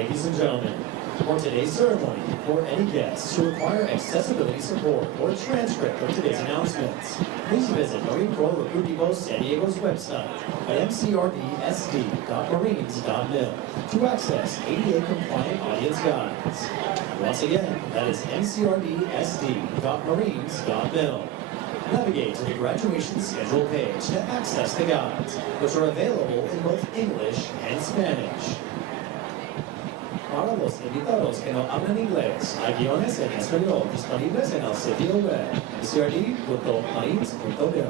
Ladies and gentlemen, for today's ceremony, for any guests who require accessibility support or a transcript of today's announcements, please visit Marine Corps Recruit Depot San Diego's website at mcrdsd.marines.mil to access ADA-compliant audience guides. Once again, that is mcrdsd.marines.mil. Navigate to the graduation schedule page to access the guides, which are available in both English and Spanish. Para los invitados que no hablan inglés, hay guiones en español disponibles en el sitio web mcrd.marines.mil.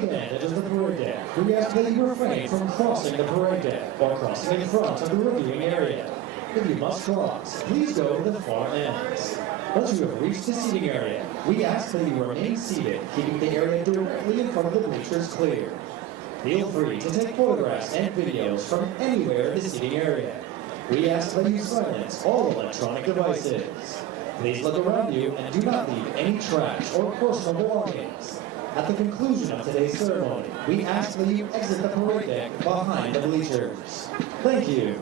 the band enters the parade deck, we ask that you refrain from crossing the parade deck or crossing in front of the reviewing area. If you must cross, please go to the far ends. Once you have reached the seating area, we ask that you remain seated, keeping the area directly in front of the bleachers clear. Feel free to take photographs and videos from anywhere in the seating area. We ask that you silence all electronic devices. Please look around you and do not leave any trash or personal belongings. At the conclusion of today's ceremony, we ask that you exit the parade deck behind the bleachers. Thank you.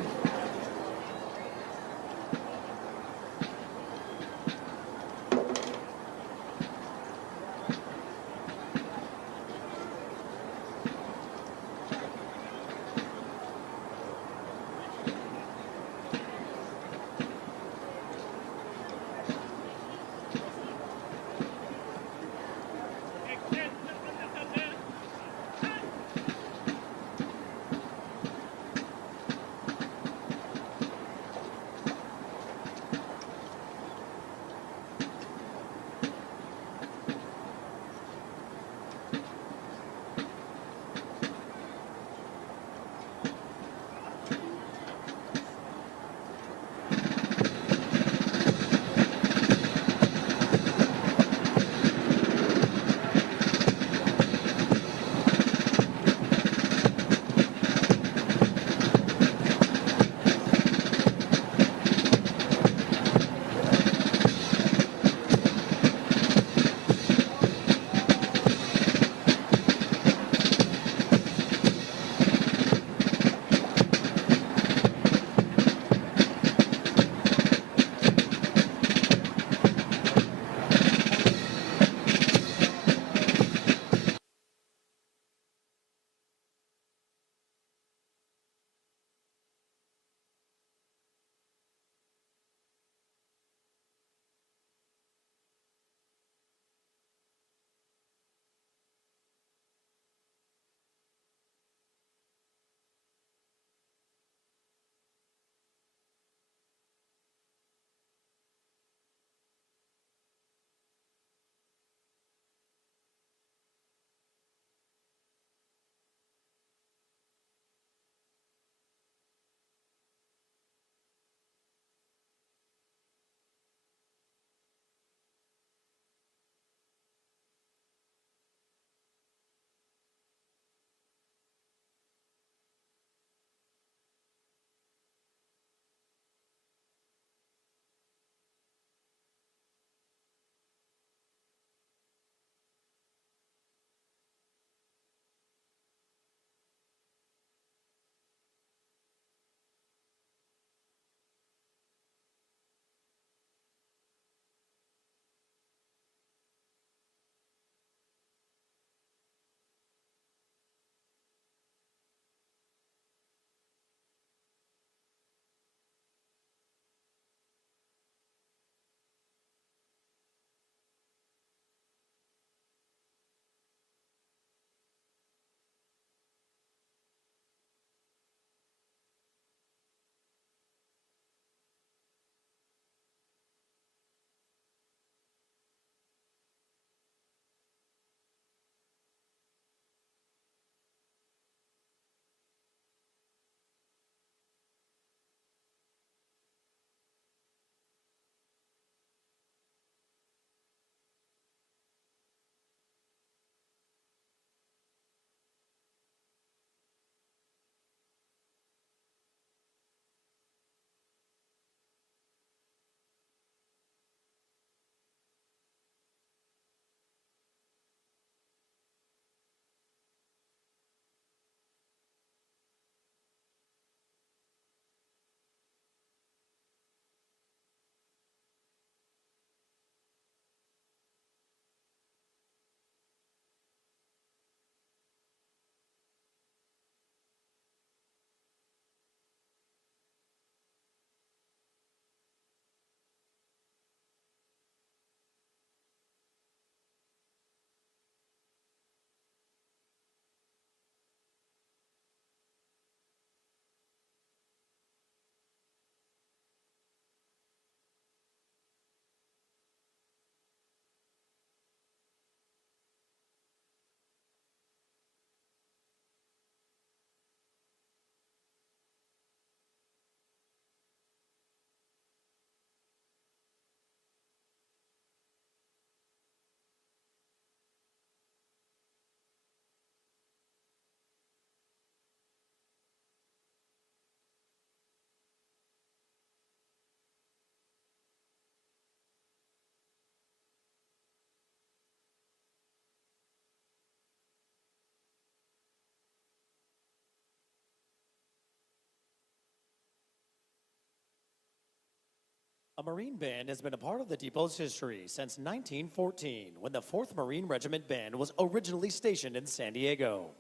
A Marine Band has been a part of the depot's history since 1914, when the 4th Marine Regiment Band was originally stationed in San Diego.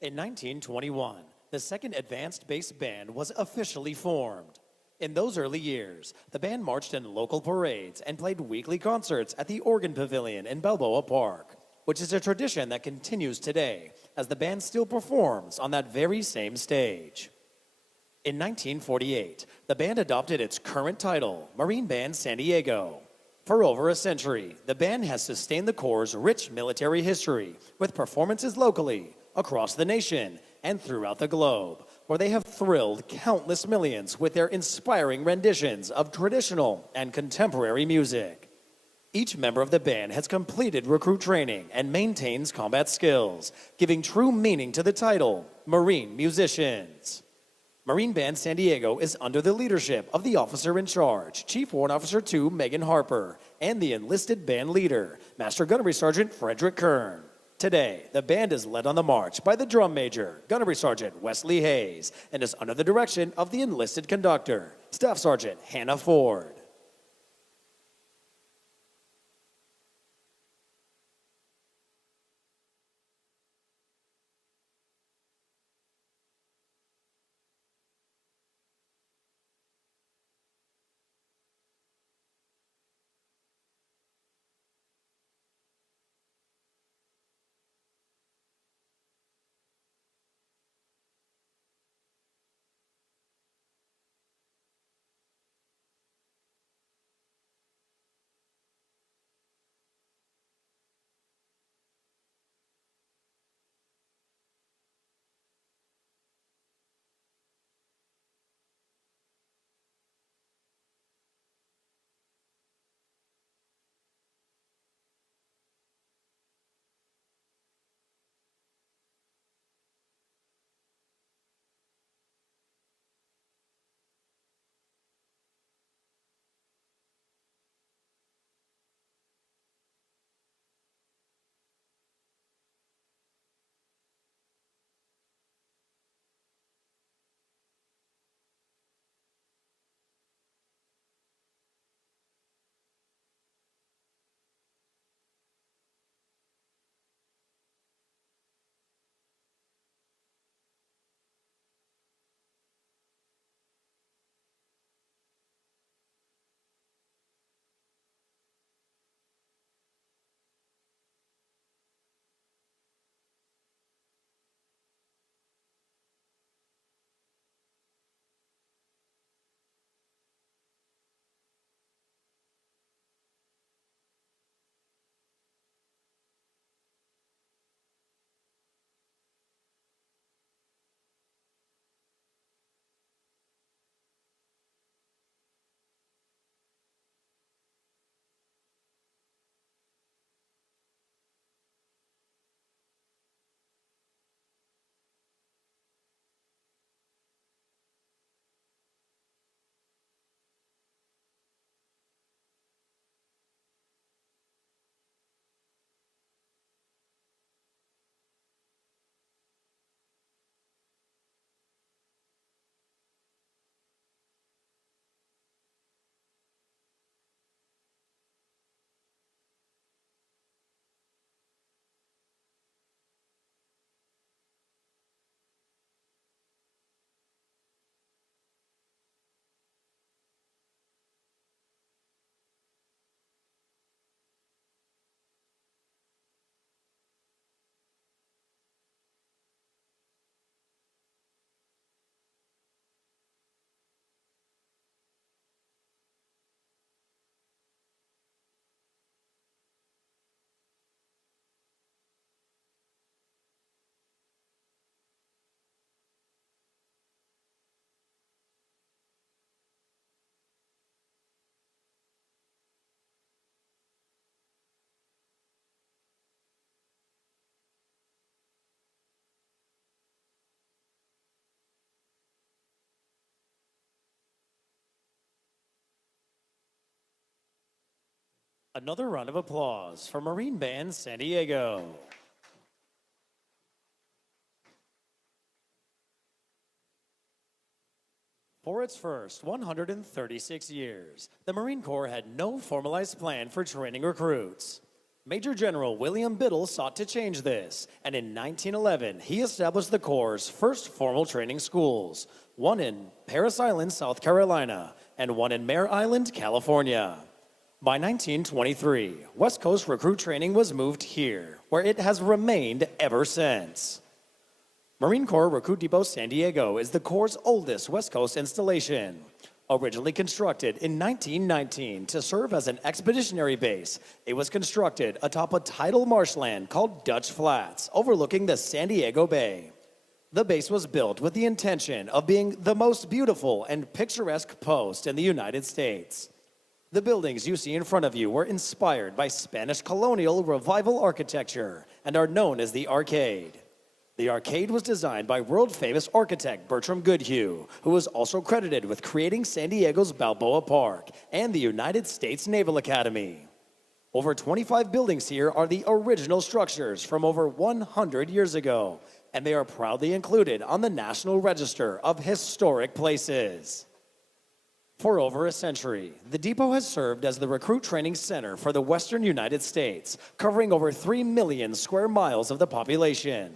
In 1921, the 2nd Advanced Base Band was officially formed. In those early years, the band marched in local parades and played weekly concerts at the Organ Pavilion in Balboa Park, which is a tradition that continues today, as the band still performs on that very same stage. In 1948, the band adopted its current title, Marine Band San Diego. For over a century, the band has sustained the Corps' rich military history with performances locally, across the nation, and throughout the globe, where they have thrilled countless millions with their inspiring renditions of traditional and contemporary music. Each member of the band has completed recruit training and maintains combat skills, giving true meaning to the title, Marine Musicians. Marine Band San Diego is under the leadership of the officer in charge, Chief Warrant Officer 2 Megan Harper, and the enlisted band leader, Master Gunnery Sergeant Frederick Kern. Today, the band is led on the march by the drum major, Gunnery Sergeant Wesley Hayes, and is under the direction of the enlisted conductor, Staff Sergeant Hannah Ford. Another round of applause for Marine Band San Diego. For its its first 136 years, the Marine Corps had no formalized plan for training recruits. Major General William Biddle sought to change this, and in 1911, he established the Corps' first formal training schools, one in Parris Island, South Carolina, and one in Mare Island, California. By 1923, West Coast recruit training was moved here, where it has remained ever since. Marine Corps Recruit Depot San Diego is the Corps' oldest West Coast installation. Originally constructed in 1919 to serve as an expeditionary base, it was constructed atop a tidal marshland called Dutch Flats, overlooking the San Diego Bay. The base was built with the intention of being the most beautiful and picturesque post in the United States. The buildings you see in front of you were inspired by Spanish colonial revival architecture and are known as the Arcade. The Arcade was designed by world-famous architect Bertram Goodhue, who was also credited with creating San Diego's Balboa Park and the United States Naval Academy. Over 25 buildings here are the original structures from over 100 years ago, and they are proudly included on the National Register of Historic Places. For over a century, the depot has served as the recruit training center for the Western United States, covering over 3 million square miles of the population.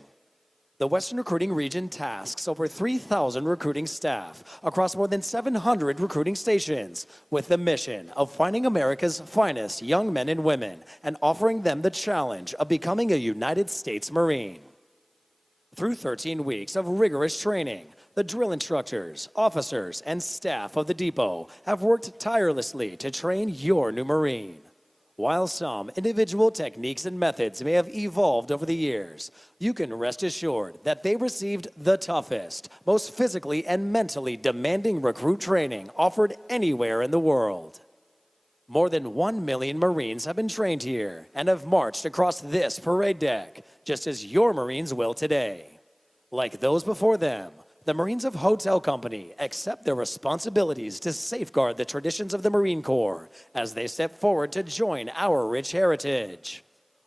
The Western Recruiting Region tasks over 3,000 recruiting staff across more than 700 recruiting stations with the mission of finding America's finest young men and women and offering them the challenge of becoming a United States Marine. Through 13 weeks of rigorous training, the drill instructors, officers, and staff of the depot have worked tirelessly to train your new Marine. While some individual techniques and methods may have evolved over the years, you can rest assured that they received the toughest, most physically and mentally demanding recruit training offered anywhere in the world. More than 1 million Marines have been trained here and have marched across this parade deck, just as your Marines will today. Like those before them, the Marines of Hotel Company accept their responsibilities to safeguard the traditions of the Marine Corps as they step forward to join our rich heritage.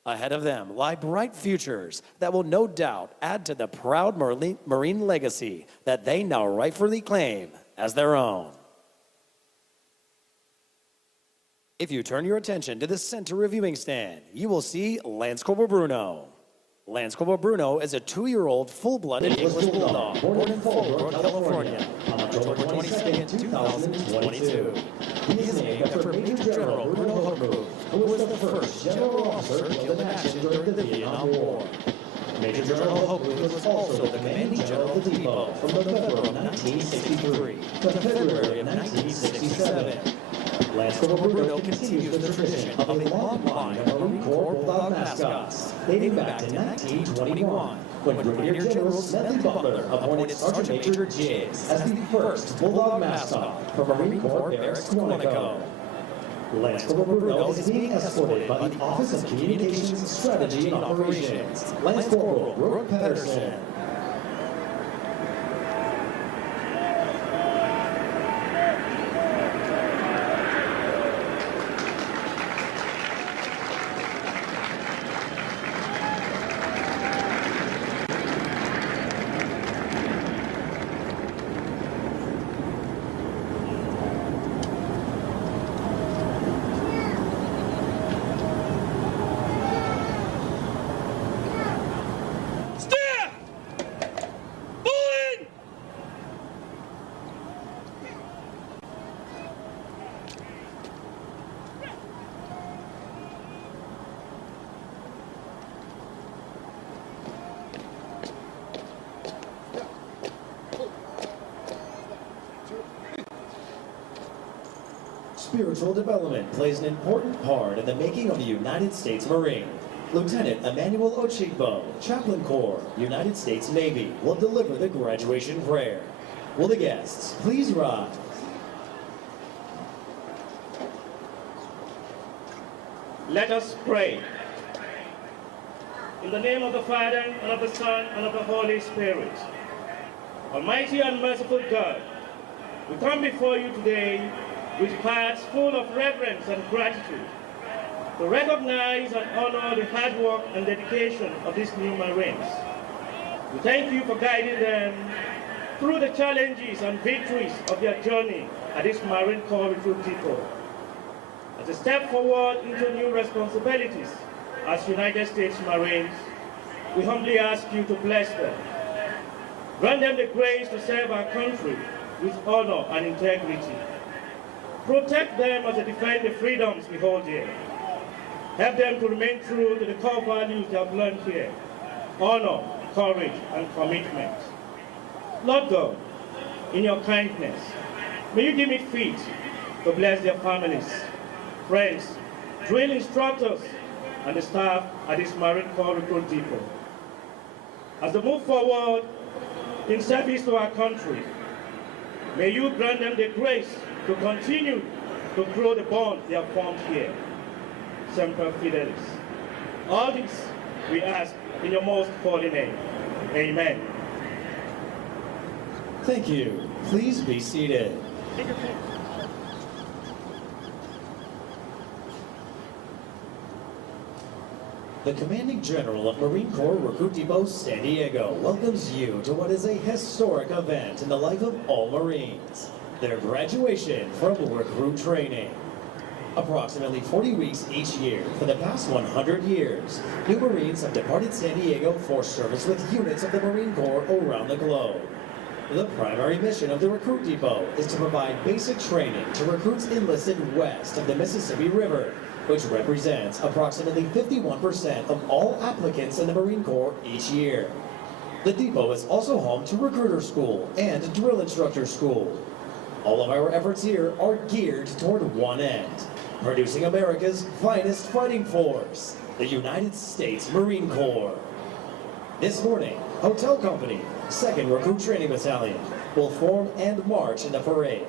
Ahead of them lie bright futures that will no doubt add to the proud Marine legacy that they now rightfully claim as their own. If you turn your attention to the center reviewing stand, you will see Lance Corporal Bruno. Lance Corporal Bruno is a 2-year-old full-blooded English Bulldog born in Fort Worth, California on October 22, 2022. He is named after Major General Bruno Hochmuth, who was the first general officer killed in action during the Vietnam War. Major General Hochmuth was also the commanding general of the depot from November of 1963 to February of 1967. Lance Corporal Bruno continues the tradition of a long line of Marine Corps Bulldog mascots, dating back to 1921, when Brigadier General Smedley Butler appointed Sergeant Major Jiggs as the first Bulldog mascot for Marine Corps Barracks Quantico. Lance Corporal Bruno is being escorted by the Office of Communications, Strategy, and Operations, Lance Corporal Brooke Pedersen. Spiritual development plays an important part in the making of the United States Marine. Lieutenant Emmanuel Ochigbo, Chaplain Corps, United States Navy, will deliver the graduation prayer. Will the guests please rise? Let us pray. In the name of the Father, and of the Son, and of the Holy Spirit. Almighty and merciful God, we come before you today with hearts full of reverence and gratitude to recognize and honor the hard work and dedication of these new Marines. We thank you for guiding them through the challenges and victories of their journey at this Marine Corps Recruit Depot. As a step forward into new responsibilities as United States Marines, we humbly ask you to bless them. Grant them the grace to serve our country with honor and integrity. Protect them as they defend the freedoms we hold here. Help them to remain true to the core values they have learned here: honor, courage, and commitment. Lord God, in your kindness, may you deem it fit to bless their families, friends, drill instructors, and the staff at this Marine Corps Recruit Depot. As they move forward in service to our country, may you grant them the grace to continue to grow the bond they have formed here. Semper Fidelis. All this we ask in your most holy name. Amen. Thank you. Please be seated. The Commanding General of Marine Corps Recruit Depot San Diego welcomes you to what is a historic event in the life of all Marines, their graduation from recruit training. Approximately 40 weeks each year for the past 100 years, new Marines have departed San Diego for service with units of the Marine Corps around the globe. The primary mission of the Recruit Depot is to provide basic training to recruits enlisted west of the Mississippi River, which represents approximately 51% of all applicants in the Marine Corps each year. The depot is also home to Recruiter School and Drill Instructor School. All of our efforts here are geared toward one end: producing America's finest fighting force, the United States Marine Corps. This morning, Hotel Company, 2nd Recruit Training Battalion, will form and march in the parade.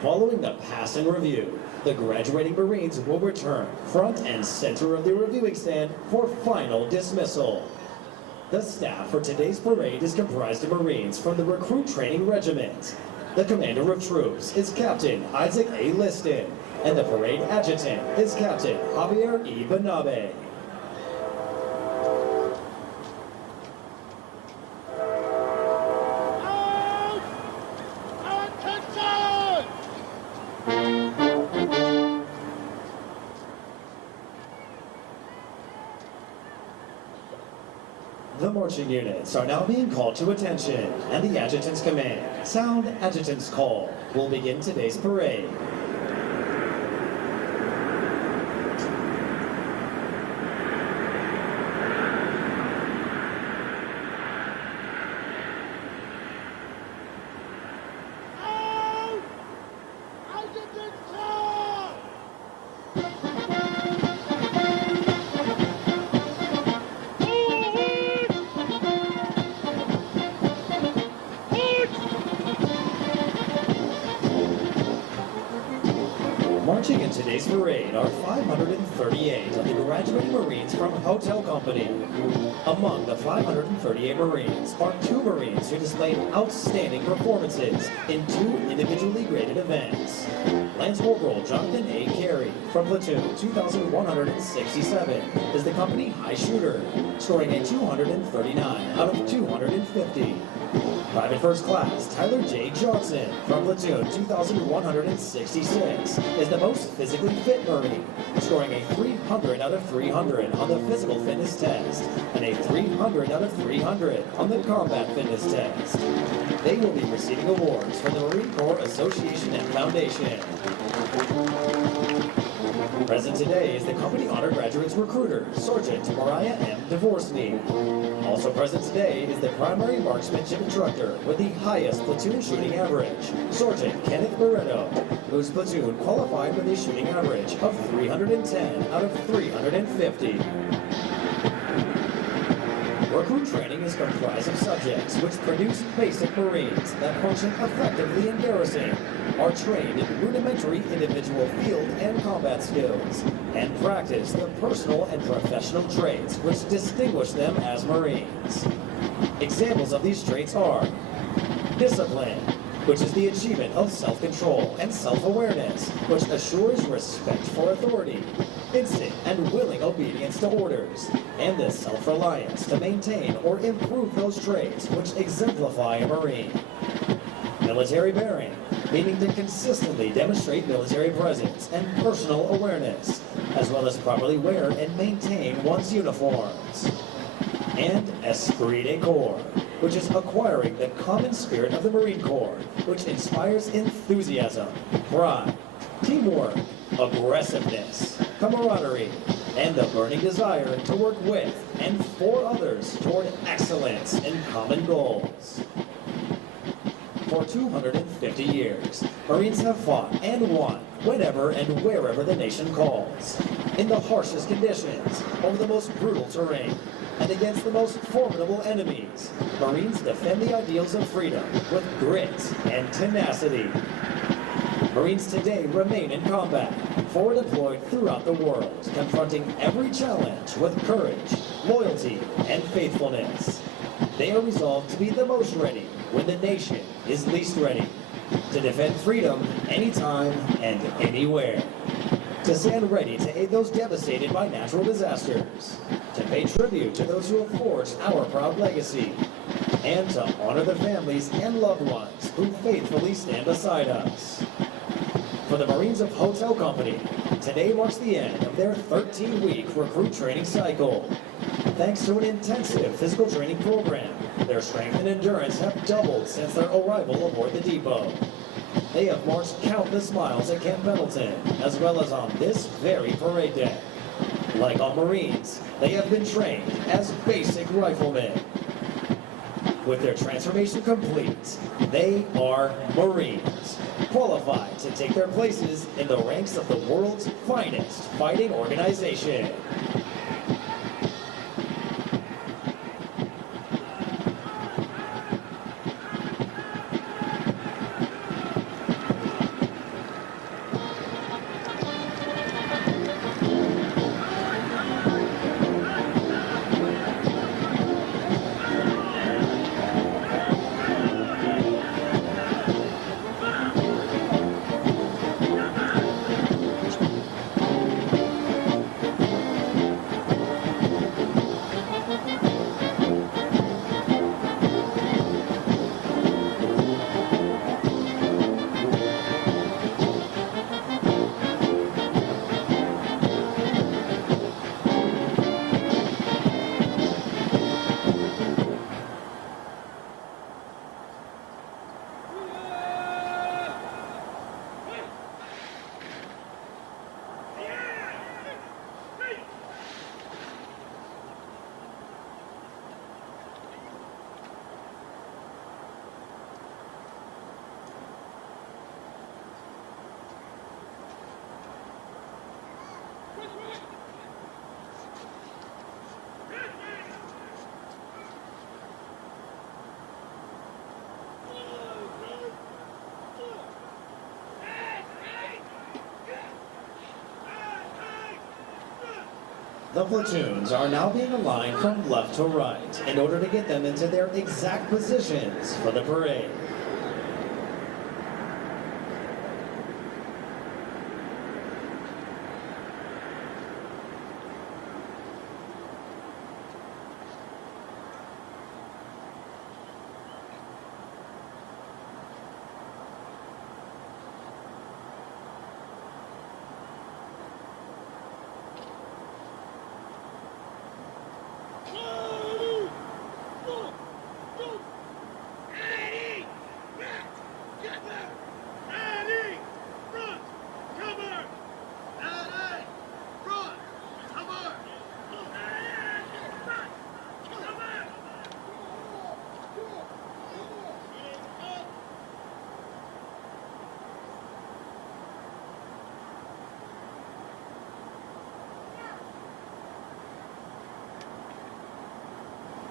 Following the pass and review, the graduating Marines will return front and center of the reviewing stand for final dismissal. The staff for today's parade is comprised of Marines from the Recruit Training Regiment. The commander of troops is Captain Isaac A. Liston, and the parade adjutant is Captain Javier E. Banabe. The marching units are now being called to attention, and the adjutant's command, sound adjutant's call, will begin today's parade. Marching in today's parade are 538 of the graduating Marines from Hotel Company. Among the 538 Marines are 2 Marines who displayed outstanding performances in 2 individually graded events. Lance Corporal Jonathan A. Carey from Platoon 2167 is the company high shooter, scoring a 239 out of 250. Private First Class Tyler J. Johnson from Platoon 2166 is the most physically fit Marine, scoring a 300 out of 300 on the physical fitness test and a 300 out of 300 on the combat fitness test. They will be receiving awards from the Marine Corps Association and Foundation. Present today is the Company Honor Graduates Recruiter, Sergeant Mariah M. Dvorsky. Also present today is the Primary Marksmanship Instructor with the highest platoon shooting average, Sergeant Kenneth Barreto, whose platoon qualified with a shooting average of 310 out of 350. Recruit training is comprised of subjects which produce basic Marines that function effectively in garrison, are trained in rudimentary individual field and combat skills, and practice the personal and professional traits which distinguish them as Marines. Examples of these traits are discipline, which is the achievement of self-control and self-awareness, which assures respect for authority, instant and willing obedience to orders, and the self-reliance to maintain or improve those traits which exemplify a Marine. Military bearing, meaning to consistently demonstrate military presence and personal awareness, as well as properly wear and maintain one's uniforms. And esprit de corps, which is acquiring the common spirit of the Marine Corps, which inspires enthusiasm, pride, teamwork, aggressiveness, camaraderie, and the burning desire to work with and for others toward excellence in common goals. For 250 years, Marines have fought and won whenever and wherever the nation calls, in the harshest conditions, over the most brutal terrain, and against the most formidable enemies. Marines defend the ideals of freedom with grit and tenacity. Marines today remain in combat, forward deployed throughout the world, confronting every challenge with courage, loyalty, and faithfulness. They are resolved to be the most ready when the nation is least ready, to defend freedom anytime and anywhere, to stand ready to aid those devastated by natural disasters, to pay tribute to those who have forged our proud legacy, and to honor the families and loved ones who faithfully stand beside us. For the Marines of Hotel Company, today marks the end of their 13-week recruit training cycle. Thanks to an intensive physical training program, their strength and endurance have doubled since their arrival aboard the depot. They have marched countless miles at Camp Pendleton, as well as on this very parade deck. Like all Marines, they have been trained as basic riflemen. With their transformation complete, they are Marines, qualified to take their places in the ranks of the world's finest fighting organization. The platoons are now being aligned from left to right in order to get them into their exact positions for the parade.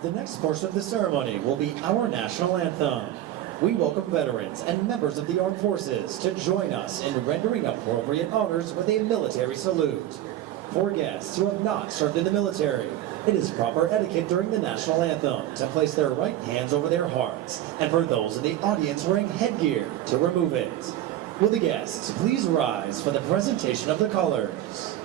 The next portion of the ceremony will be our national anthem. We welcome veterans and members of the armed forces to join us in rendering appropriate honors with a military salute. For guests who have not served in the military, it is proper etiquette during the national anthem to place their right hands over their hearts, and for those in the audience wearing headgear, to remove it. Will the guests please rise for the presentation of the colors?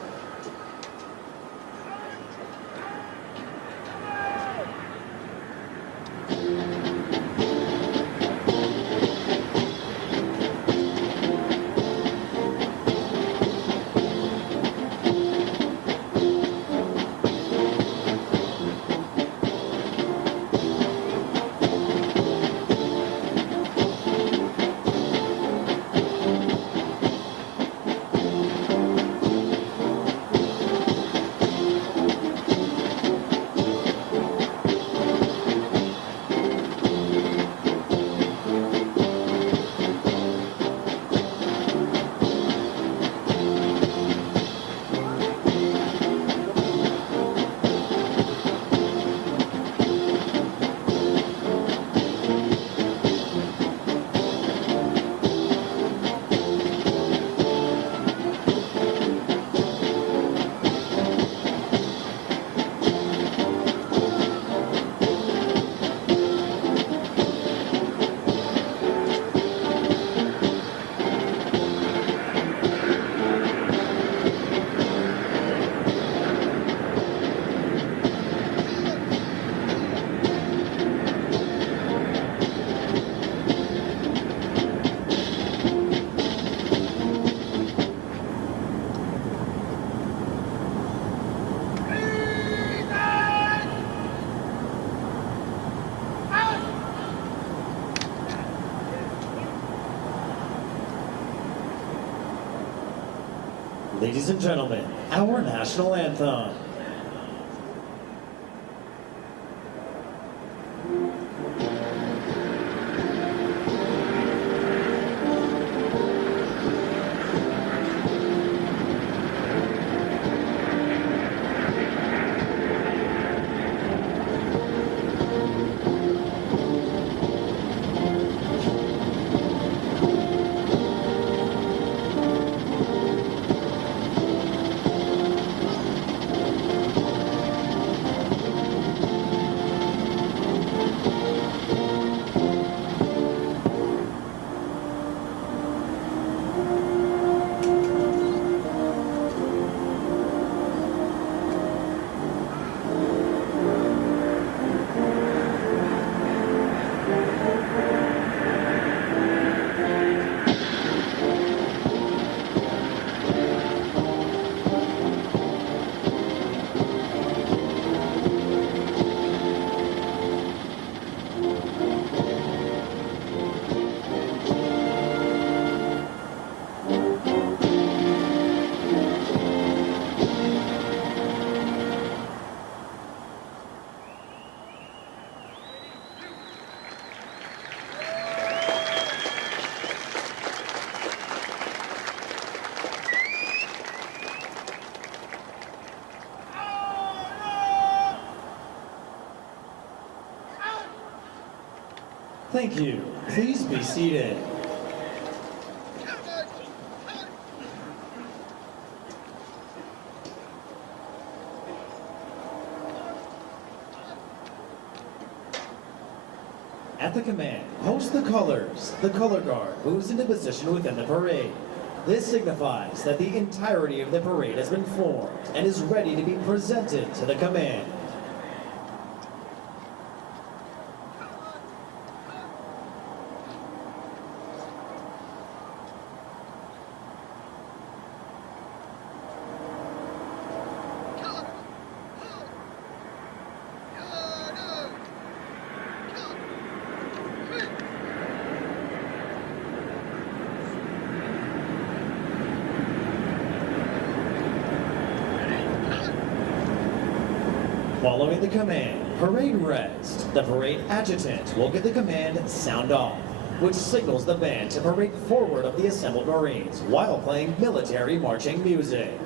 Ladies and gentlemen, our national anthem. Thank you. Please be seated. At the command, host the colors. The color guard moves into position within the parade. This signifies that the entirety of the parade has been formed and is ready to be presented to the command. Following the command, parade rest. The parade adjutant will give the command sound off, which signals the band to parade forward of the assembled Marines while playing military marching music.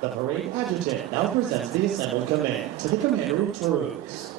The parade adjutant now presents the assembled command to the commander of troops.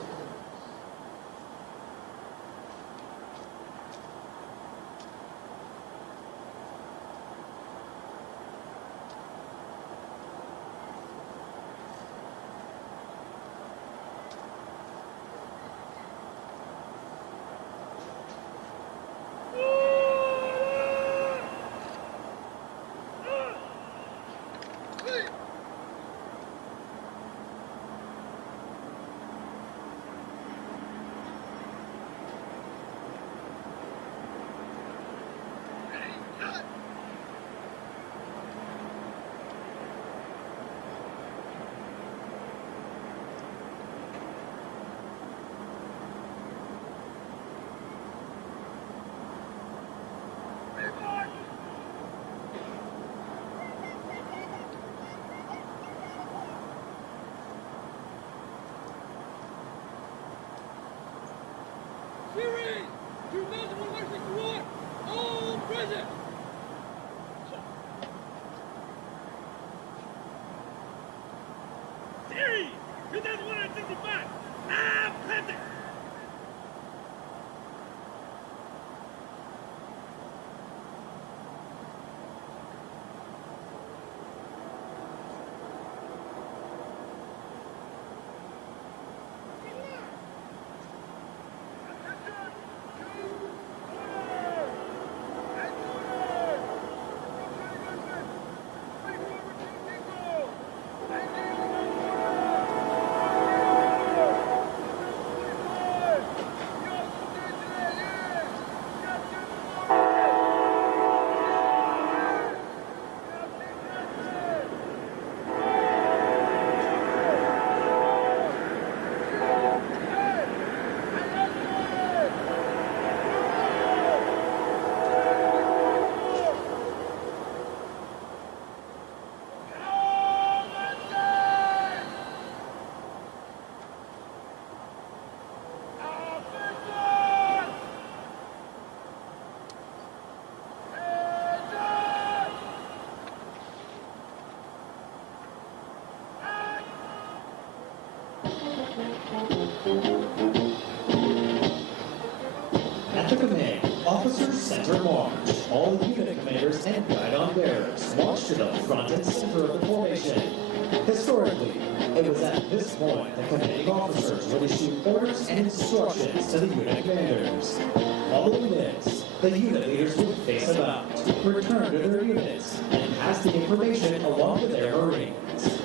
Series 2161, all present. Series 2165, all present. At the command, officers center march. All unit commanders and guidon bearers march to the front and center of the formation. Historically, it was at this point that commanding officers would issue orders and instructions to the unit commanders. Following this, the unit leaders would face about, return to their units, and pass the information along to their Marines.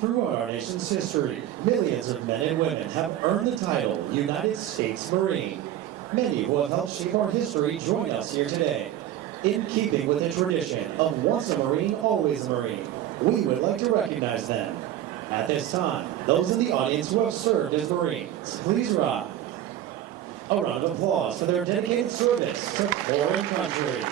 Throughout our nation's history, millions of men and women have earned the title United States Marine. Many who have helped shape our history join us here today. In keeping with the tradition of once a Marine, always a Marine, we would like to recognize them. At this time, those in the audience who have served as Marines, please rise. A round of applause for their dedicated service to foreign country.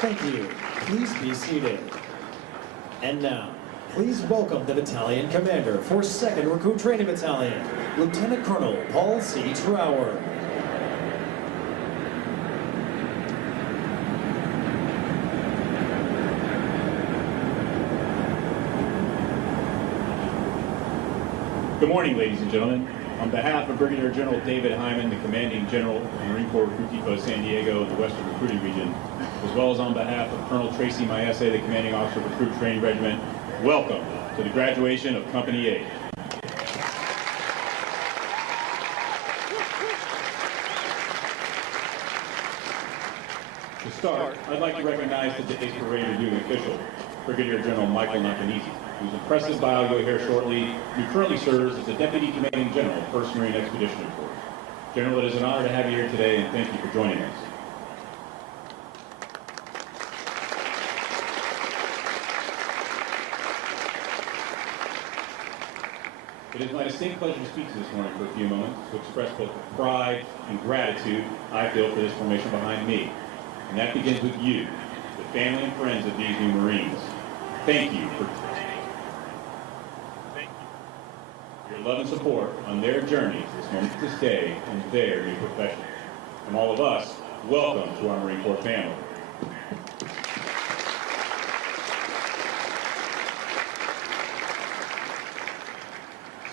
Thank you. Please be seated. And now, please welcome the battalion commander for 2nd Recruit Training Battalion, Lieutenant Colonel Paul C. Trower. Good morning, ladies and gentlemen. On behalf of Brigadier General David Hyman, the Commanding General of Marine Corps Recruit Depot San Diego, the Western Recruiting Region, as well as on behalf of Colonel Tracy Maese, the Commanding Officer of Recruit Training Regiment, welcome to the graduation of Company A. To start, I'd like to recognize today's parade reviewing official, Brigadier General Michael Nakanese, whose impressive bio you'll hear shortly, who currently serves as the Deputy Commanding General of 1st Marine Expeditionary Force. General, it is an honor to have you here today, and thank you for joining us. It is my distinct pleasure to speak to you this morning for a few moments to express both the pride and gratitude I feel for this formation behind me. And that begins with you, the family and friends of these new Marines. Thank you for your love and support on their journey to this momentous day and their new profession. From all of us, welcome to our Marine Corps family.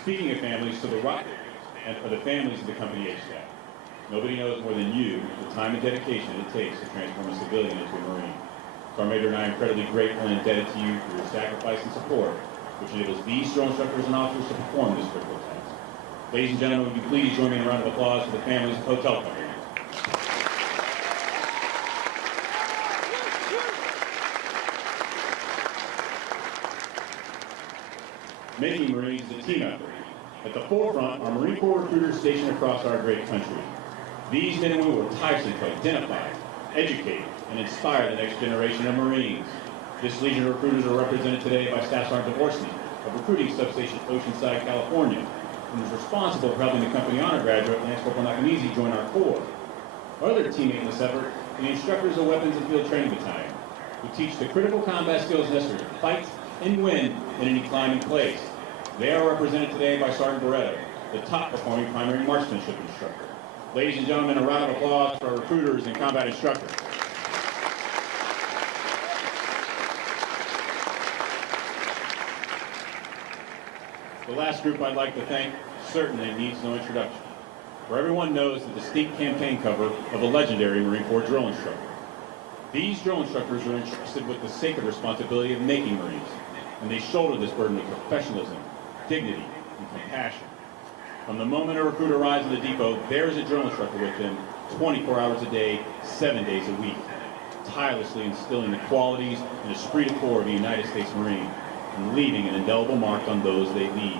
Speaking of families, to the right and for the families of the Company H staff, nobody knows more than you the time and dedication it takes to transform a civilian into a Marine. So our Major and I are incredibly grateful and indebted to you for your sacrifice and support, which enables these drill instructors and officers to perform this critical task. Ladies and gentlemen, would you please join me in a round of applause for the families of hotel companies. Making Marines is a team effort. At the forefront are Marine Corps recruiters stationed across our great country. These men and women work tirelessly to identify, educate, and inspire the next generation of Marines. This Legion of recruiters are represented today by Staff Sergeant Orsney of Recruiting Substation Oceanside, California, and is responsible for helping the company honor graduate Lance Corporal Nakanese join our Corps. Our other teammate in this effort are the instructors of Weapons and Field Training Battalion, who teach the critical combat skills necessary to fight and win in any climate place. They are represented today by Sergeant Barretto, the top performing primary marksmanship instructor. Ladies and gentlemen, a round of applause for our recruiters and combat instructors. The last group I'd like to thank certainly needs no introduction, for everyone knows the distinct campaign cover of a legendary Marine Corps drill instructor. These drill instructors are entrusted with the sacred responsibility of making Marines, and they shoulder this burden with professionalism, dignity, and compassion. From the moment a recruit arrives in the depot, there is a drill instructor with them 24 hours a day, 7 days a week, tirelessly instilling the qualities and esprit de corps of the United States Marine, and leaving an indelible mark on those they lead.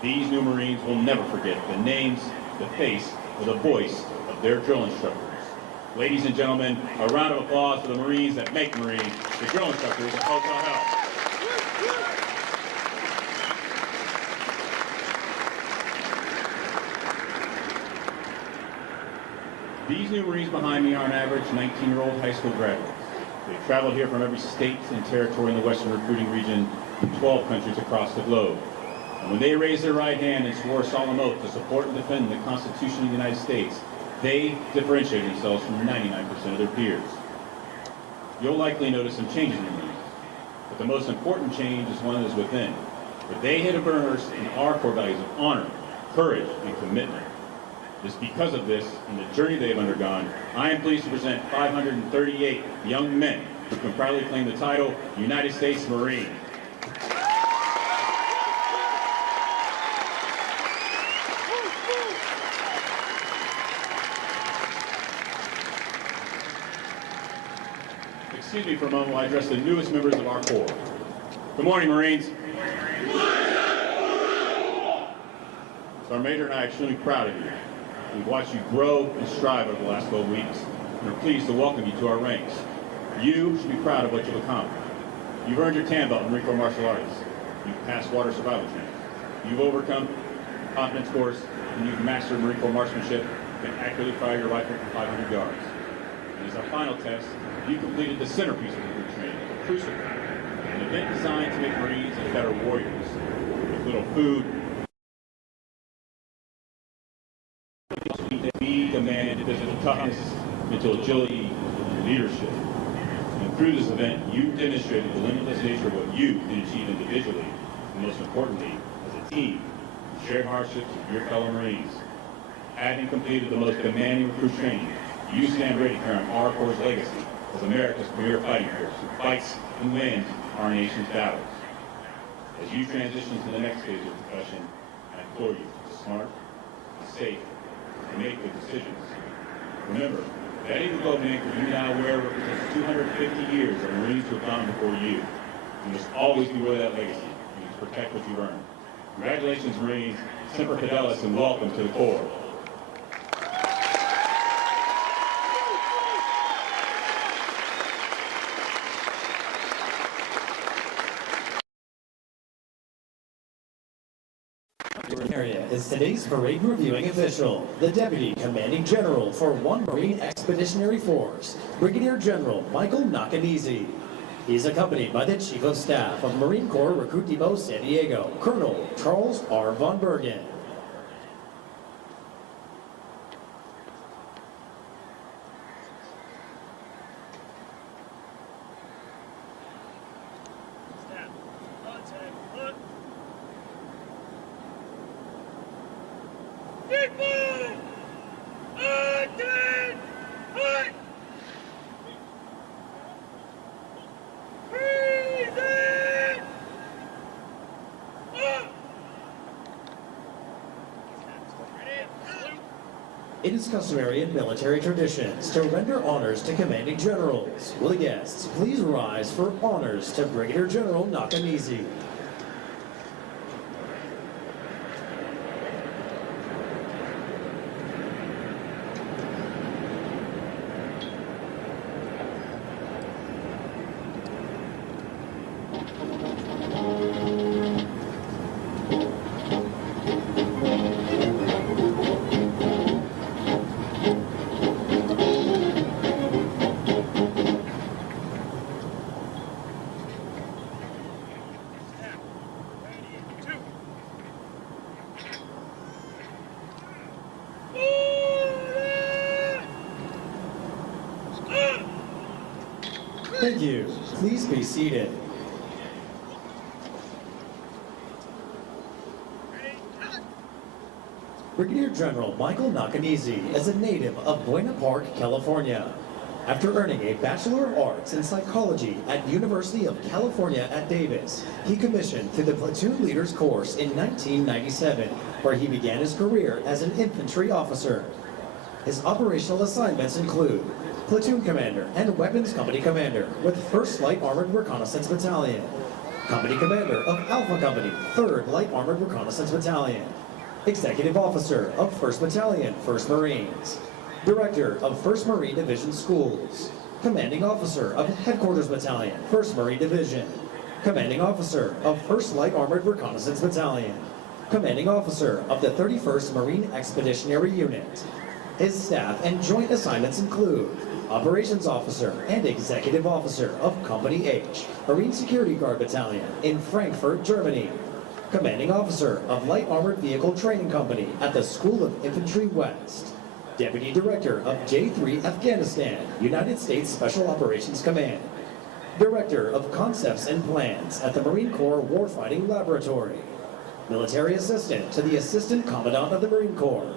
These new Marines will never forget the names, the face, or the voice of their drill instructors. Ladies and gentlemen, a round of applause for the Marines that make Marines, the drill instructors of Hotel Health. These new Marines behind me are on average 19-year-old high school graduates. They've traveled here from every state and territory in the Western Recruiting Region from 12 countries across the globe. And when they raised their right hand and swore a solemn oath to support and defend the Constitution of the United States, they differentiate themselves from 99% of their peers. You'll likely notice some changes in the Marines, but the most important change is one that is within, where they hit a burst in our core values of honor, courage, and commitment. It is because of this and the journey they have undergone, I am pleased to present 538 young men who can proudly claim the title United States Marine. excuse me for a moment while I address the newest members of our Corps. Good morning, Marines. So our Major and I are extremely proud of you. We've watched you grow and strive over the last 12 weeks, and are pleased to welcome you to our ranks. You should be proud of what you've accomplished. You've earned your tan belt in Marine Corps martial arts. You've passed water survival training. You've overcome confidence course, and you've mastered Marine Corps marksmanship and can accurately fire your rifle from 500 yards. And as our final test, you completed the centerpiece of recruit training, the Crucible, an event designed to make Marines and better warriors. With little food, be demanded physical toughness, mental agility, and leadership. And through this event, you demonstrated the limitless nature of what you can achieve individually, and most importantly, as a team, shared hardships with your fellow Marines. Having completed the most demanding recruit training, you stand ready to carry on our Corps' legacy as America's premier fighting force who fights and wins our nation's battles. As you transition to the next phase of your profession, I implore you to be smart, be safe, and make good decisions. Remember, that Eagle Globe anchor you now wear represents 250 years of Marines who have gone before you. You must always be aware of that legacy. You must protect what you've earned. Congratulations, Marines. Semper Fidelis, and welcome to the Corps. Area is today's parade reviewing official, the Deputy Commanding General for 1 Marine Expeditionary Force, Brigadier General Michael Nakanizi. He's accompanied by the Chief of Staff of Marine Corps Recruit Depot San Diego, Colonel Charles R. von Bergen. It is customary in military traditions to render honors to commanding generals. Will the guests please rise for honors to Brigadier General Nakanizi. Thank you. Please be seated. Brigadier General Michael Nakanizi is a native of Buena Park, California. After earning a Bachelor of Arts in Psychology at University of California at Davis, he commissioned through the Platoon Leaders Course in 1997, where he began his career as an infantry officer. His operational assignments include Platoon Commander and Weapons Company Commander with 1st Light Armored Reconnaissance Battalion, Company Commander of Alpha Company, 3rd Light Armored Reconnaissance Battalion, Executive Officer of 1st Battalion, 1st Marines, Director of 1st Marine Division Schools, Commanding Officer of Headquarters Battalion, 1st Marine Division, Commanding Officer of 1st Light Armored Reconnaissance Battalion, Commanding Officer of the 31st Marine Expeditionary Unit. His staff and joint assignments include Operations Officer and Executive Officer of Company H, Marine Security Guard Battalion in Frankfurt, Germany. Commanding Officer of Light Armored Vehicle Training Company at the School of Infantry West. Deputy Director of J3 Afghanistan, United States Special Operations Command. Director of Concepts and Plans at the Marine Corps Warfighting Laboratory. Military Assistant to the Assistant Commandant of the Marine Corps.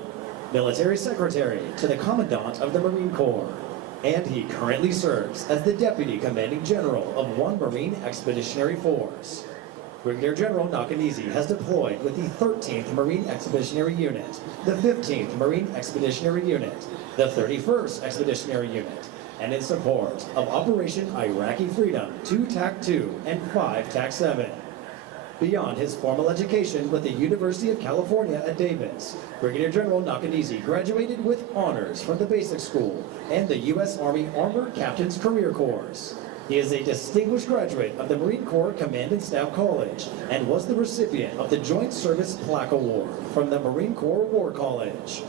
Military Secretary to the Commandant of the Marine Corps, and he currently serves as the Deputy Commanding General of 1 Marine Expeditionary Force. Brigadier General Nakanizi has deployed with the 13th Marine Expeditionary Unit, the 15th Marine Expeditionary Unit, the 31st Expeditionary Unit, and in support of Operation Iraqi Freedom 2 TAC 2 and 5 TAC 7. Beyond his formal education with the University of California at Davis, Brigadier General Nakanizi graduated with honors from the Basic School and the U.S. Army Armored Captain's Career Course. He is a distinguished graduate of the Marine Corps Command and Staff College and was the recipient of the Joint Service Plaque Award from the Marine Corps War College.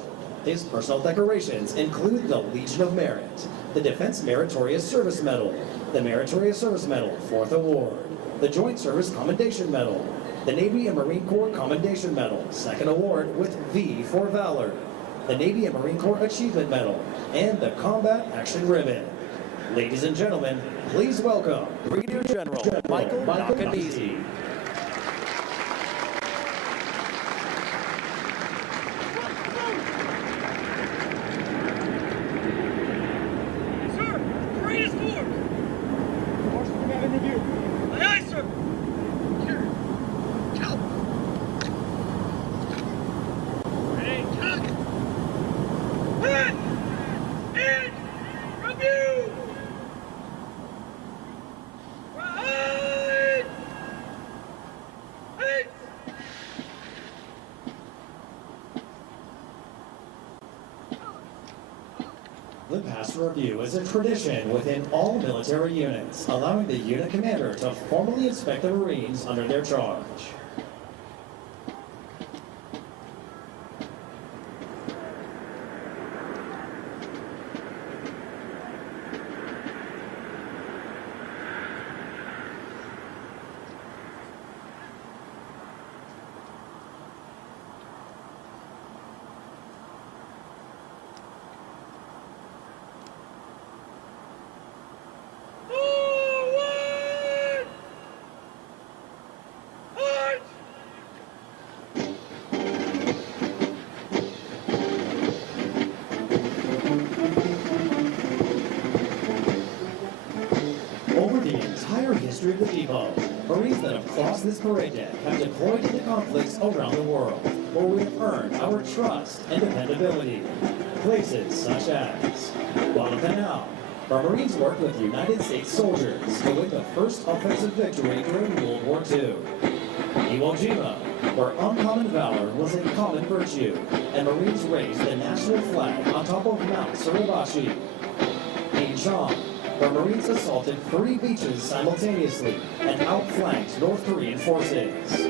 His personal decorations include the Legion of Merit, the Defense Meritorious Service Medal, the Meritorious Service Medal, 4th Award, the Joint Service Commendation Medal, the Navy and Marine Corps Commendation Medal, 2nd Award with V for Valor, the Navy and Marine Corps Achievement Medal, and the Combat Action Ribbon. Ladies and gentlemen, please welcome Brigadier General Michael Nakanizi. Sir, greatest force! Horse command review. Aye, aye, sir! Carry. Count. Ready, count. Head! In! Review! Right! Eight! The pass review is a tradition within all military units, allowing the unit commander to formally inspect the Marines under their charge. Forward! March! Over the entire history of the depot, Marines that have crossed this parade deck have deployed into conflicts around the world, where we have earned our trust and dependability. Places such as Guadalcanal, where Marines worked with United States soldiers to win the first offensive victory during World War II. Iwo Jima, where uncommon valor was a common virtue, and Marines raised the national flag on top of Mount Suribachi. Incheon, where Marines assaulted 3 beaches simultaneously and outflanked North Korean forces.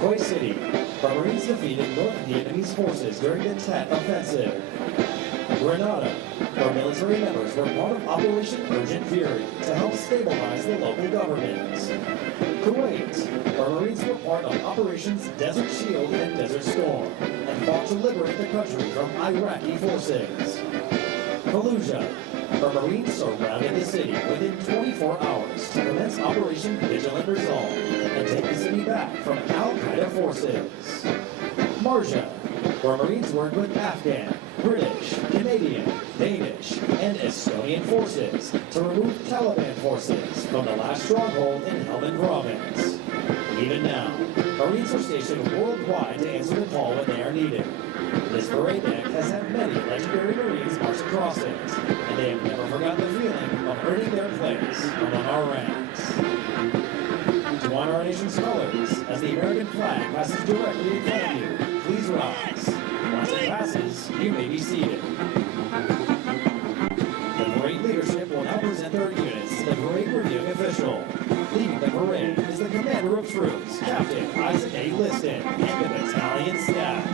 Hue City, where Marines defeated North Vietnamese forces during the Tet Offensive. Grenada, where military members were part of Operation Urgent Fury to help stabilize the local government. Kuwait, where Marines were part of Operations Desert Shield and Desert Storm and fought to liberate the country from Iraqi forces. Fallujah, where Marines surrounded the city within 24 hours to commence Operation Vigilant Resolve and take the city back from Al-Qaeda forces. Marja, where Marines worked with Afghan, British, Canadian, Danish, and Estonian forces to remove Taliban forces from the last stronghold in Helmand Province. Even now, Marines are stationed worldwide to answer the call when they are needed. This parade deck has had many legendary Marines march across it, and they have never forgotten the feeling of earning their place among our ranks. To honor our nation's colors, as the American flag passes directly in front of you, please rise. Once it passes, you may be seated. The parade leadership will now present their units to the parade reviewing official. Leading the parade is the commander of troops, Captain Isaac A. Liston, and the battalion staff.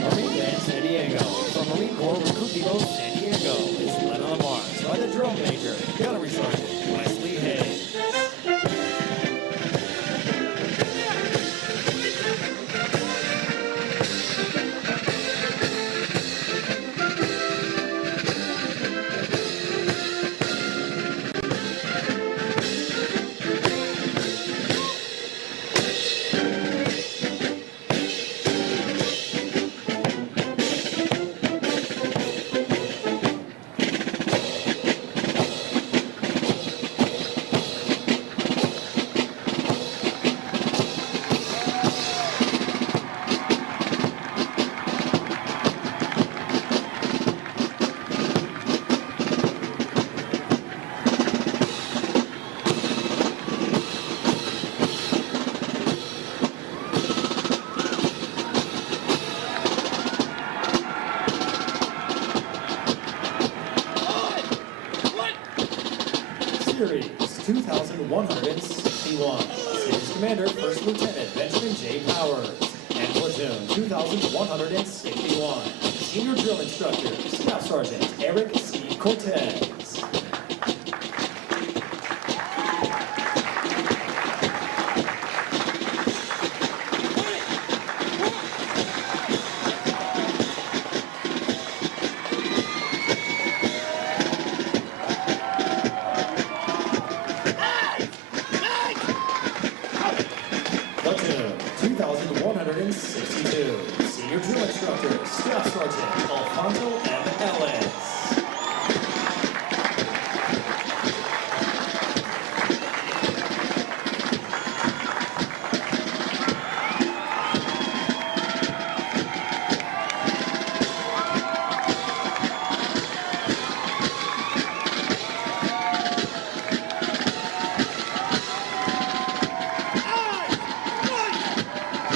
Marine Band San Diego, from Marine Corps Recruit Depot San Diego, is led on the march by the drum major, Series 2161. Series Commander First Lieutenant Benjamin J. Powers. And Platoon 2161. Senior Drill Instructor Staff Sergeant Eric C. Cortez. Platoon 2162. Senior Drill Instructor Staff Sergeant Alfonso M. Ellis.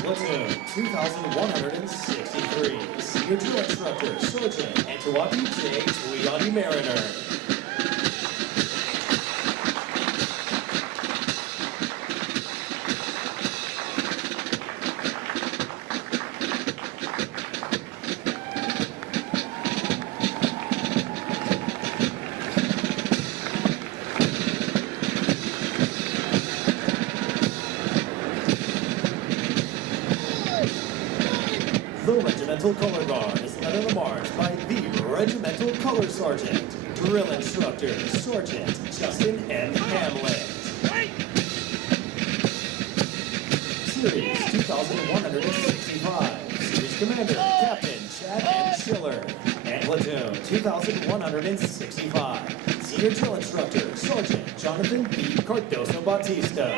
Platoon 2163. Senior Drill Instructor Sergeant Antoine J. Tuyani Mariner. The Regimental Color Guard is led on the march by the Regimental Color Sergeant, Drill Instructor Sergeant Justin M. Hamlet. Series 2165. Series Commander Captain Chad M. Schiller. And Platoon 2165. Senior Drill Instructor Sergeant Jonathan B. Cardoso Bautista.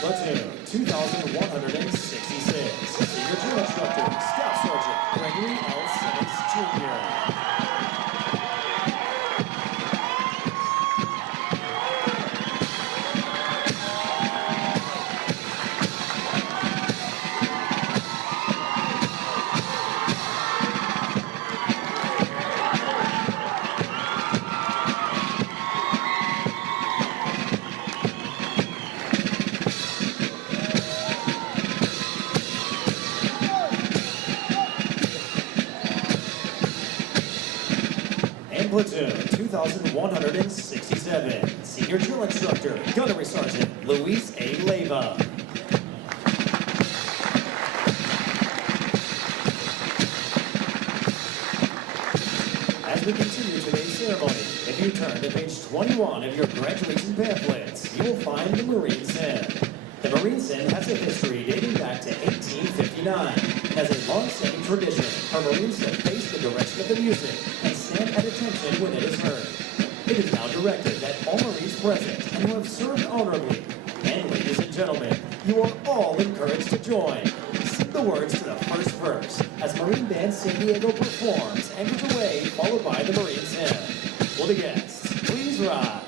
Platoon 2166. Senior Drill Instructor Staff Sergeant Gregory L. Simmons Jr. And Platoon 2167. Senior Drill Instructor Gunnery Sergeant Luis A. Leyva. As we continue today's ceremony, if you turn to page 21 of your graduation pamphlets, you will find the Marine Sin. The Marine Sin has a history dating back to 1859. It has a long-standing tradition for Marines to face the direction of the music and stand at attention when it is heard. It is now directed that all Marines present and who have served honorably. And ladies and gentlemen, you are all encouraged to join. Sing the words to the first verse as Marine Band San Diego performs and is away, followed by the Marine Sin. Will the guests please rise?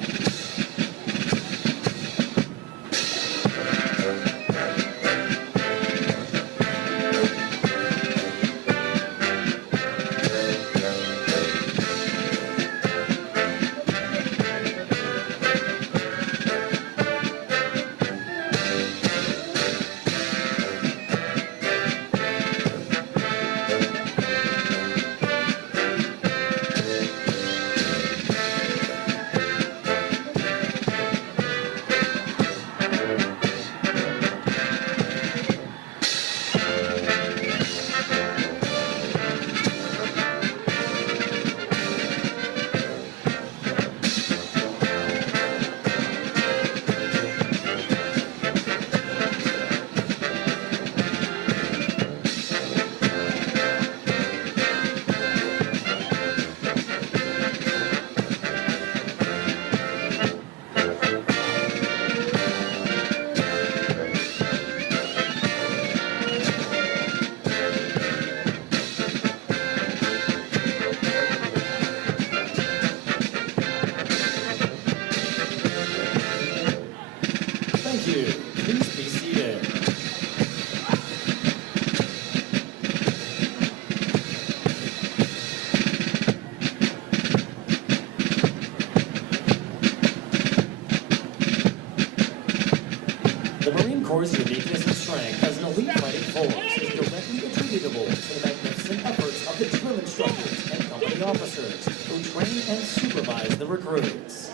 responsible for the magnificent efforts of the drill instructors and company officers who train and supervise the recruits.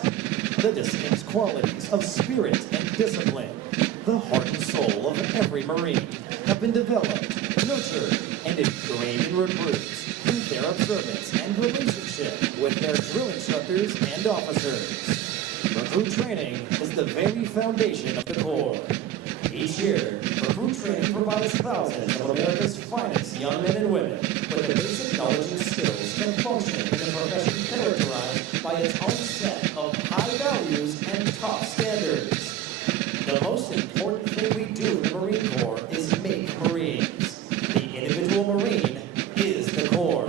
The distinct qualities of spirit and discipline, the heart and soul of every Marine, have been developed, nurtured, and ingrained in recruits through their observance and relationship with their drill instructors and officers. Recruit training is the very foundation of the Corps. Each year, recruit training provides thousands of America's finest young men and women with the basic knowledge and skills to function in a profession characterized by its own set of high values and top standards. The most important thing we do in the Marine Corps is make Marines. The individual Marine is the Corps.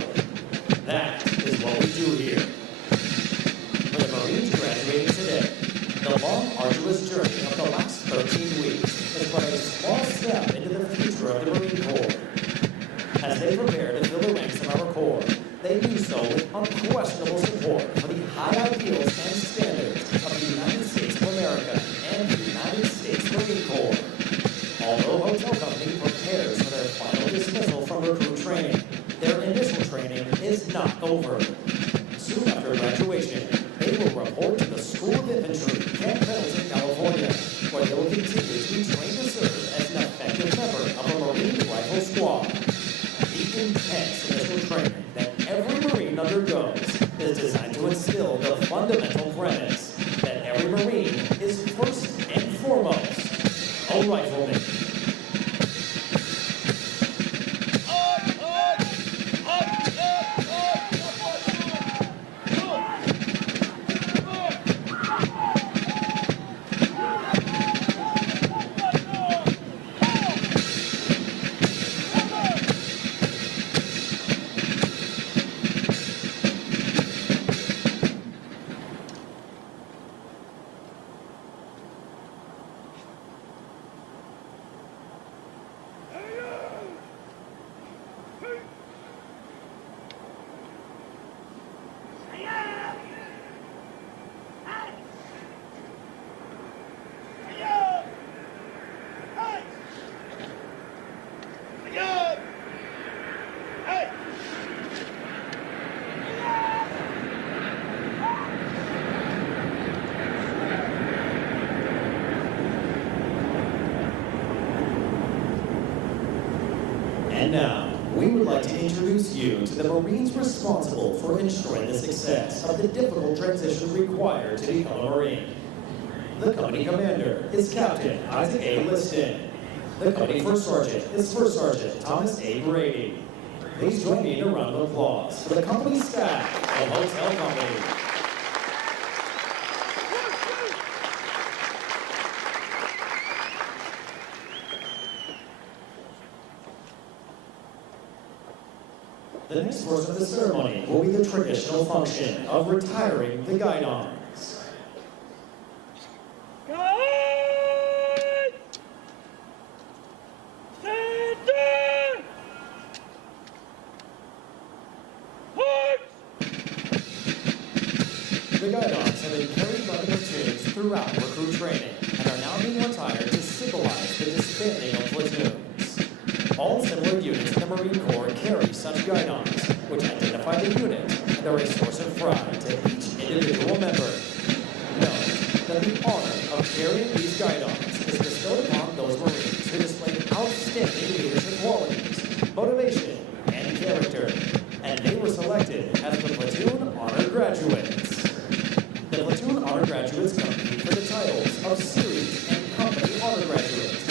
That is what we do here. For the Marines graduating today, the long, arduous journey of the last 13 weeks is but a small step into the future of the Marine Corps. As they prepare to fill the ranks of our Corps, they do so with unquestionable support for the high ideals and standards of the United States of America and the United States Marine Corps. Although Hotel Company prepares for their final dismissal from recruit training, their initial training is not over. Soon after graduation, they will report to the School of Infantry, Camp Pendleton, California, where they will continue to be trained to serve as an effective member of a Marine Rifle Squad. The intense initial training that every Marine undergoes is designed to instill the fundamental premise that every Marine is first and foremost a rifleman. And now, we would like to introduce you to the Marines responsible for ensuring the success of the difficult transition required to become a Marine. The company commander is Captain Isaac A. Liston. The company first sergeant is First Sergeant Thomas A. Brady. Please join me in a round of applause for the company staff of Hotel Company. The next portion of the ceremony will be the traditional function of retiring the guidons. Guide! Center! Halt! The guidons have been carried by the platoons throughout recruit training and are now being retired to symbolize the disbanding of platoons. All similar units in the Marine Corps carry such guidons, which identify the unit and are a source of pride to each individual member. Note that the honor of carrying these guidons is bestowed upon those Marines who display outstanding leadership qualities, motivation, and character, and they were selected as the Platoon Honor Graduates. The Platoon Honor Graduates compete for the titles of Series and Company Honor Graduates.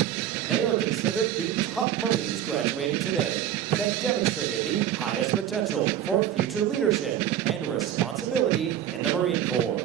They are considered the top Marines graduating today that demonstrated the highest potential for future leadership and responsibility in the Marine Corps.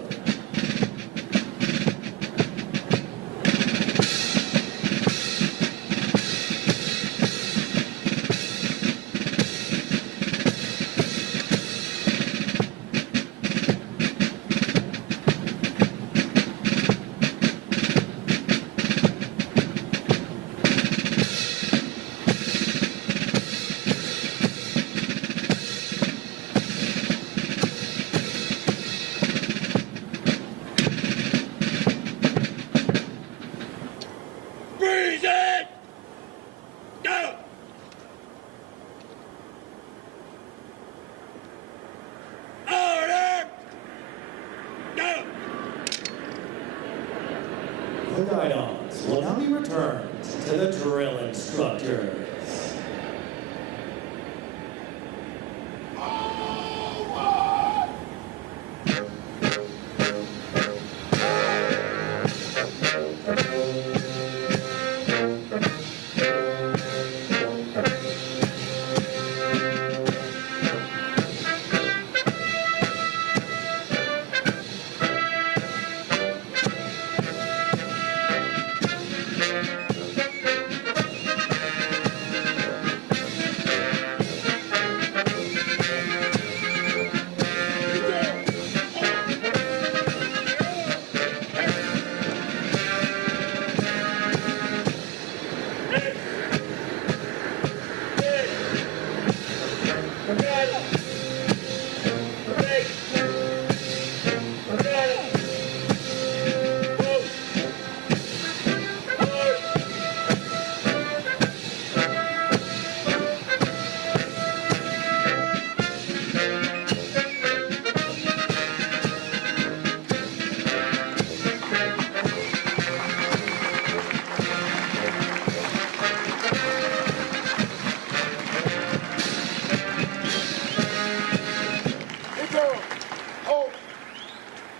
guidons will now be returned to the drill instructors.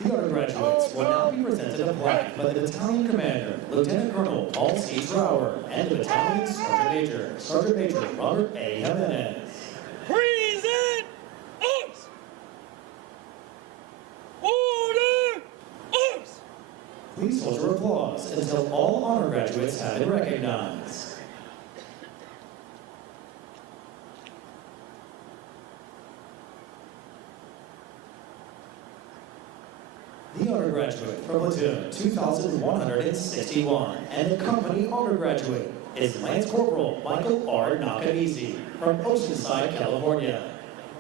The undergraduates will now be presented a plaque by the battalion commander, Lieutenant Colonel Paul C. Trower, and the battalion's Sergeant Major Robert A. Jimenez. Present arms! Order arms! Please hold your applause until all honor graduates have been recognized. The undergraduate from platoon 2161 and the company undergraduate is Lance Corporal Michael R. Nakanizi from Oceanside, California.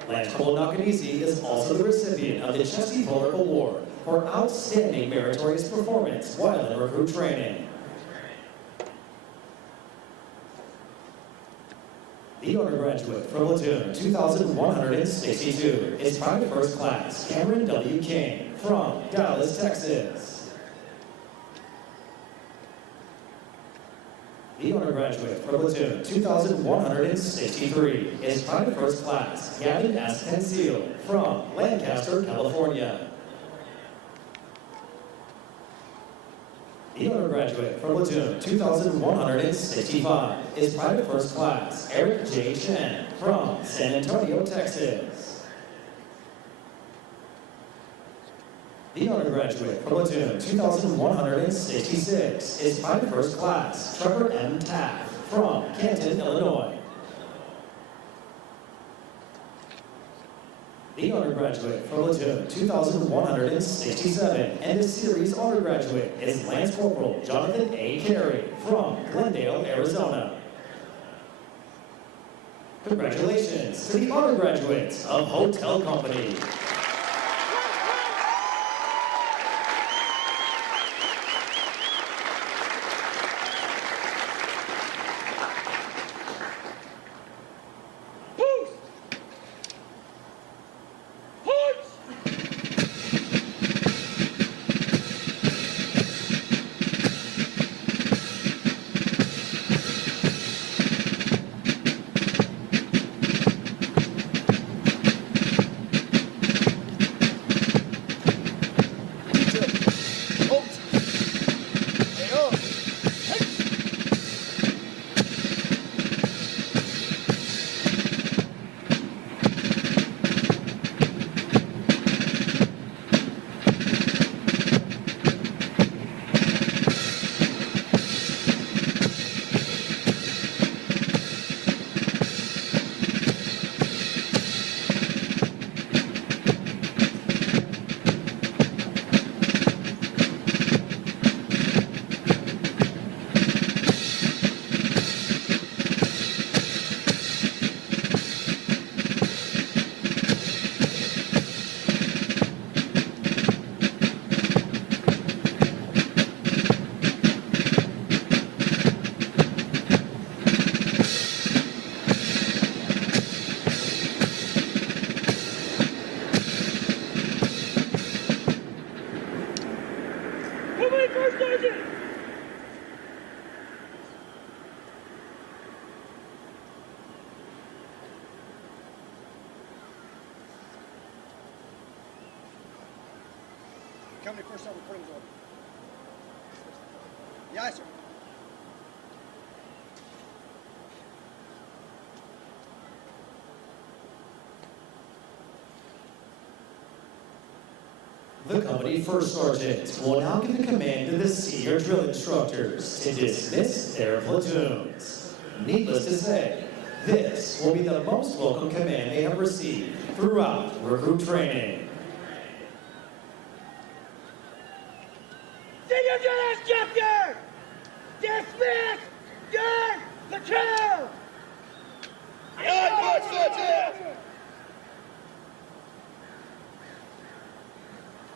Lance Corporal Nakanizi is also the recipient of the Chesty Puller Award for outstanding meritorious performance while in recruit training. The undergraduate from platoon 2162 is Private First Class Cameron W. King from Dallas, Texas. The undergraduate from platoon 2163 is Private First Class Gavin S. Penseal from Lancaster, California. The undergraduate from platoon 2165 is Private First Class Eric J. Chen from San Antonio, Texas. The undergraduate from platoon 2166 is Private First Class Trevor M. Taft from Canton, Illinois. The undergraduate from platoon 2167 and the series undergraduate is Lance Corporal Jonathan A. Carey from Glendale, Arizona. Congratulations to the undergraduates of Hotel Company. company first sergeant reporting his order. Yes, sir. The company first sergeant will now give the command to the senior drill instructors to dismiss their platoons. Needless to say, this will be the most welcome command they have received throughout recruit training. Senior drill instructor! Dismiss your platoon! March, sergeant!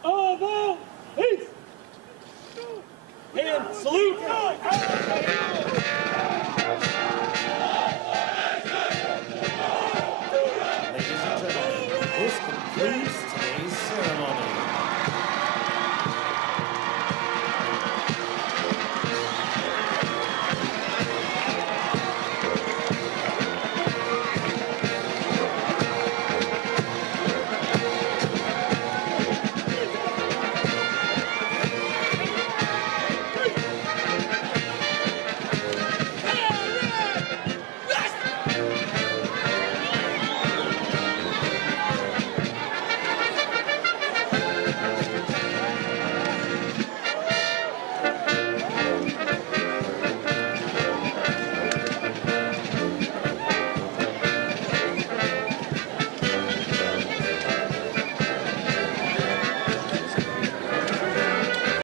Over! Peace! And salute! Ladies and gentlemen, this concludes